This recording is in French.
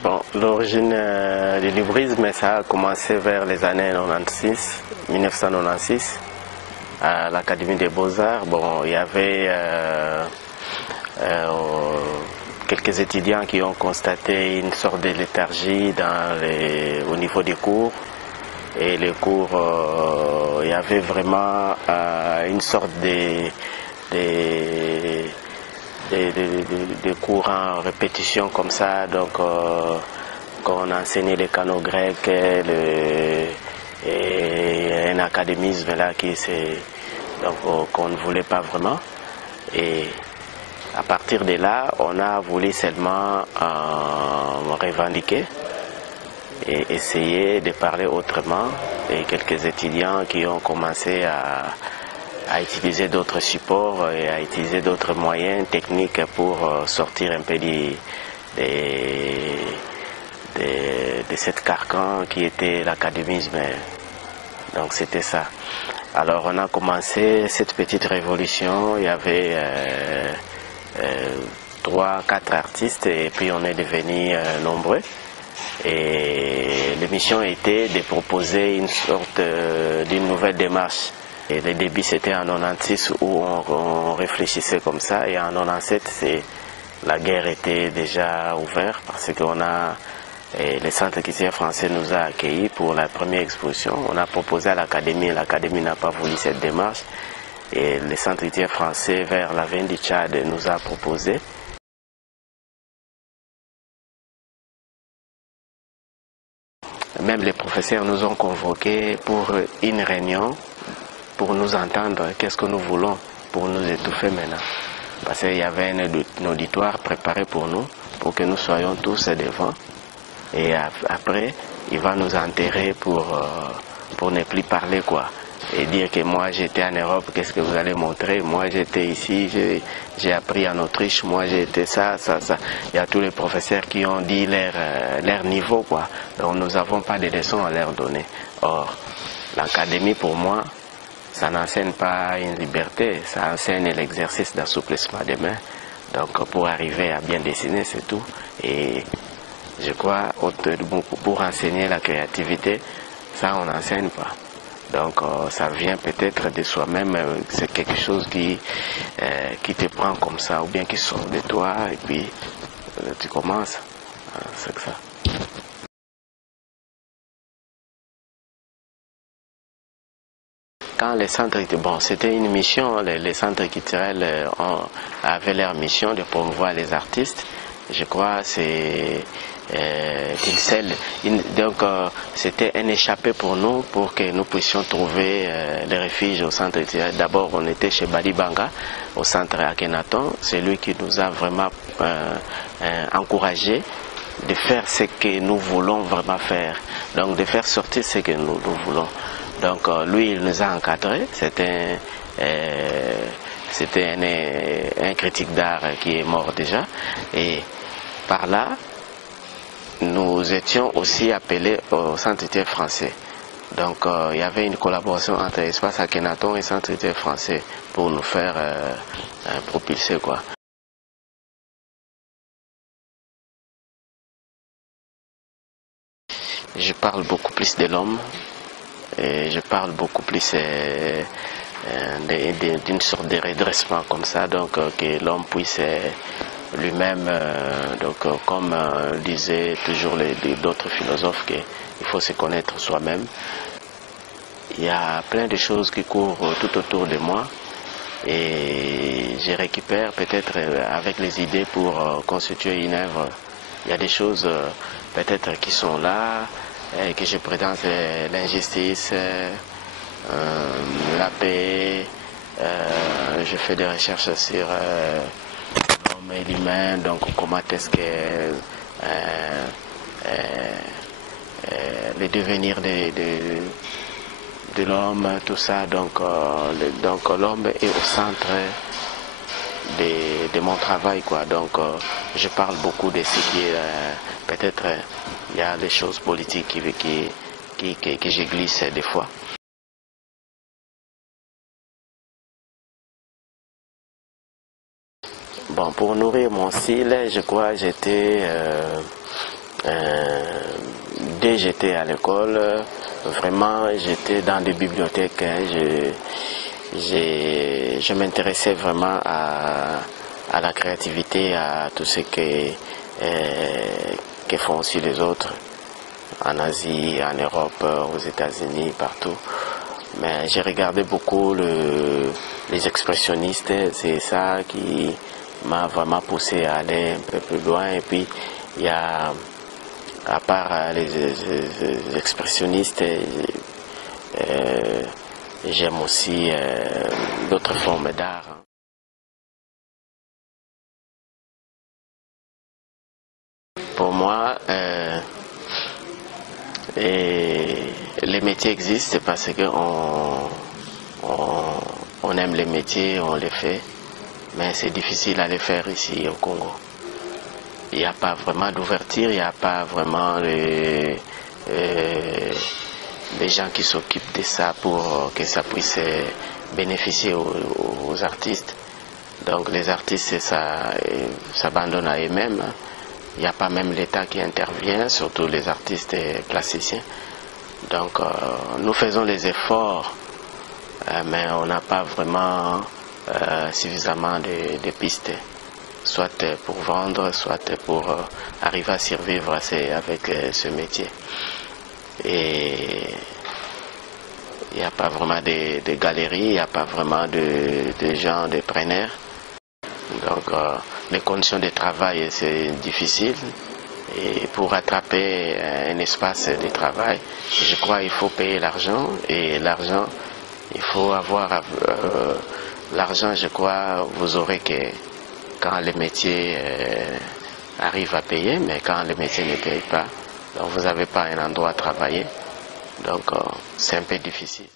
Bon, l'origine du librisme, ça a commencé vers les années 1996, à l'Académie des Beaux-Arts. Bon, il y avait quelques étudiants qui ont constaté une sorte de léthargie au niveau des cours. Et les cours, il y avait vraiment une sorte de cours en répétition comme ça. Donc, quand on enseignait les canons grecs et un académisme là qu'on ne voulait pas vraiment. Et à partir de là, on a voulu seulement revendiquer et essayer de parler autrement. Et quelques étudiants qui ont commencé à utiliser d'autres supports et à utiliser d'autres moyens techniques pour sortir un peu de cette carcan qui était l'académisme. Donc c'était ça. Alors on a commencé cette petite révolution, il y avait 3-4 artistes et puis on est devenus nombreux. Et l'émission était de proposer une sorte d'une nouvelle démarche. Et le début c'était en 96 où on réfléchissait comme ça, et en 97 la guerre était déjà ouverte parce qu'on a le Centre culturel français nous a accueillis pour la première exposition. On a proposé à l'académie n'a pas voulu cette démarche, et le Centre culturel français vers la veine du Tchad nous a proposé. Même les professeurs nous ont convoqués pour une réunion, pour nous entendre qu'est-ce que nous voulons, pour nous étouffer maintenant. Parce qu'il y avait un auditoire préparé pour nous, pour que nous soyons tous devant. Et après, il va nous enterrer pour ne plus parler, quoi. Et dire que moi j'étais en Europe, qu'est-ce que vous allez montrer? Moi j'étais ici, j'ai appris en Autriche, moi j'ai été ça. Il y a tous les professeurs qui ont dit leur niveau, quoi. Donc nous n'avons pas de leçons à leur donner. Or, l'académie pour moi, ça n'enseigne pas une liberté, ça enseigne l'exercice d'assouplissement des mains. Donc pour arriver à bien dessiner, c'est tout. Et je crois pour enseigner la créativité, ça on n'enseigne pas. Donc ça vient peut-être de soi-même, c'est quelque chose qui te prend comme ça, ou bien qui sort de toi, et puis tu commences. C'est que ça. Quand les centres étaient bon, c'était une mission, les centres culturels avaient leur mission de promouvoir les artistes. Je crois c'est donc c'était un échappé pour nous, pour que nous puissions trouver le refuge au centre culturel. D'abord on était chez Bali Banga, au centre Akhenaton. C'est lui qui nous a vraiment encouragé de faire ce que nous voulons vraiment faire, donc de faire sortir ce que nous voulons. Donc lui il nous a encadrés, c'était un critique d'art qui est mort déjà, et par là nous étions aussi appelés au Centre culturel français. Donc il y avait une collaboration entre Espace Akhenaton et Centre culturel français pour nous faire propulser, quoi. Je parle beaucoup plus de l'homme, et je parle beaucoup plus d'une sorte de redressement comme ça, donc que l'homme puisse lui-même, comme disaient toujours d'autres philosophes, qu'il faut se connaître soi-même. Il y a plein de choses qui courent tout autour de moi, et je récupère peut-être avec les idées pour constituer une œuvre. Il y a des choses peut-être qui sont là, que je présente, l'injustice, la paix. Je fais des recherches sur l'homme et l'humain, donc comment est-ce que le devenir de l'homme, tout ça. Donc l'homme est au centre de mon travail, quoi. Donc je parle beaucoup de ce qui est peut-être il y a des choses politiques que je glisse des fois. Bon, pour nourrir mon style, je crois j'étais Dès que j'étais à l'école, vraiment j'étais dans des bibliothèques. Je m'intéressais vraiment à la créativité, à tout ce que font aussi les autres, en Asie, en Europe, aux États-Unis, partout. Mais j'ai regardé beaucoup les expressionnistes, c'est ça qui m'a vraiment poussé à aller un peu plus loin. Et puis, il y a, à part les expressionnistes, j'aime aussi d'autres formes d'art. Pour moi, les métiers existent parce qu'on on aime les métiers, on les fait, mais c'est difficile à les faire ici au Congo. Il n'y a pas vraiment d'ouverture, il n'y a pas vraiment les gens qui s'occupent de ça pour que ça puisse bénéficier aux artistes. Donc les artistes s'abandonnent à eux-mêmes. Il n'y a pas même l'État qui intervient, surtout les artistes plasticiens. Donc nous faisons les efforts, mais on n'a pas vraiment suffisamment de pistes, soit pour vendre, soit pour arriver à survivre avec ce métier. Et il n'y a pas vraiment de galeries, il n'y a pas vraiment de gens, de preneurs. Donc les conditions de travail, c'est difficile. Et pour attraper un espace de travail, je crois qu'il faut payer l'argent. Et l'argent, il faut avoir l'argent, je crois, vous aurez que quand les métiers arrivent à payer, mais quand les métiers ne payent pas, donc vous n'avez pas un endroit à travailler. Donc c'est un peu difficile.